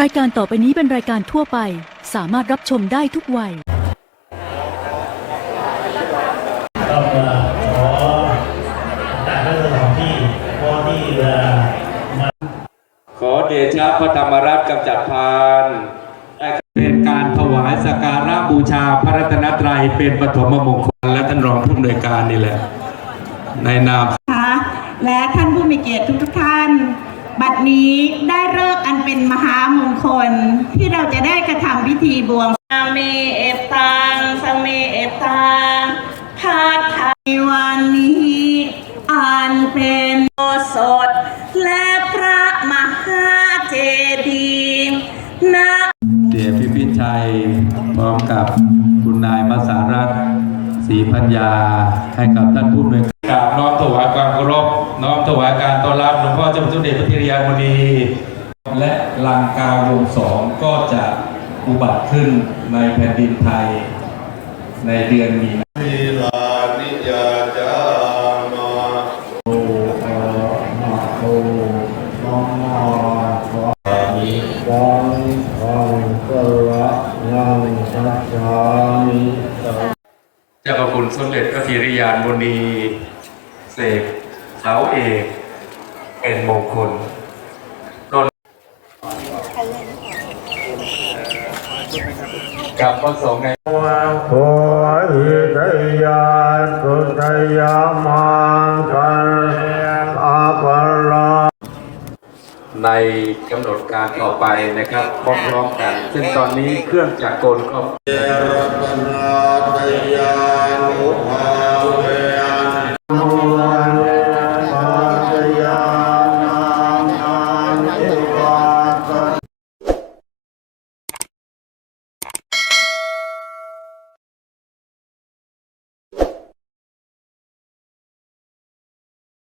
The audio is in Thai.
รายการต่อไปนี้เป็นรายการทั่วไป สามารถรับชมได้ทุกวัยก็มาขอจัดเรื่องของที่เพราะที่เวลามาขอเดชะพระธรรมรัตน์กำจัดพานได้เป็นการถวายสักการะบูชาพระรัตนตรัยเป็นปฐมมงคลและท่านรองผู้อำนวยการนี่แหละ ในนามนะคะและท่านผู้มีเกียรติทุกๆท่าน บัดนี้ได้เลิกษ์อันเป็นมหามง คลที่เราจะได้กระทำพิธีบวงสวงเมเอตังสเมเอตังพาทายวันนี้อันเป็นโอสถ และพระมหาเจดีย์ณเดียพิพิชัยพร้อมกับคุณนายมาสารัตศรีพัญญาให้กับท่านผู้นวยการกราบน้อมถวายความเคารพน้อมถวายการต้อนรับหลวงพ่อเจ้าพระสมเด็จพระธิรยามุนีและ ลังกาวงสองก็จะอุบัติขึ้นในแผ่นดินไทยในเดือนมีนาลานิยาจามาเจ้าพระคุณสมเด็จพระธีริยานมุนีเสกเสาเอกเป็นมงคลต้น กับพระสงฆ์ในโอหิทยาสุทยามังกันอาภราในกำหนดการต่อไปนะครับพร้อมๆกัน ซึ่งตอนนี้เครื่องจักรกลก็